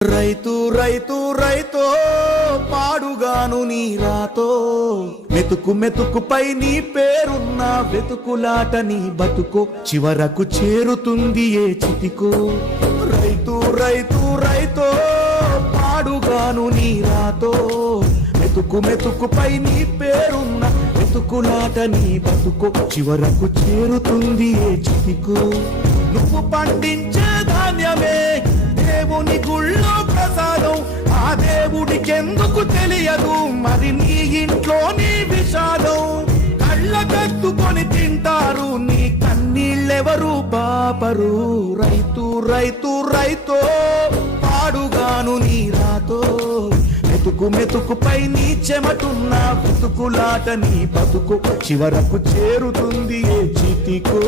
రైతు రైతు రైతో పాడుగాను నీ రాతో మెతుకు మెతుకుపై నీ పేరున్న వెతుకులాట నీ బతుకో చివరకు చేరుతుంది ఏ చితికో. రైతు రైతు రైతో పాడుగాను నీ రాతో మెతుకు మెతుకుపై నీ పేరున్న వెతుకులాట నీ బతుకో చివరకు చేరుతుంది ఏ చితికో. నువ్వు పండించే ధాన్యమే దేవుని గుళ్ళో ప్రసాదం, ఆ దేవుడికెందుకు తెలియదు మరి నీ ఇంట్లో నీ విషాదం. కళ్ళ కత్తుకొని తింటారు నీ కన్నీళ్ళెవరు పాపరు. రైతు రైతు రైతో పాడుగాను నీ రాతో మెతుకు మెతుకుపై నీ చెమటున్న బతుకులాట నీ బతుకు చివరకు చేరుతుంది ఏ చితికో.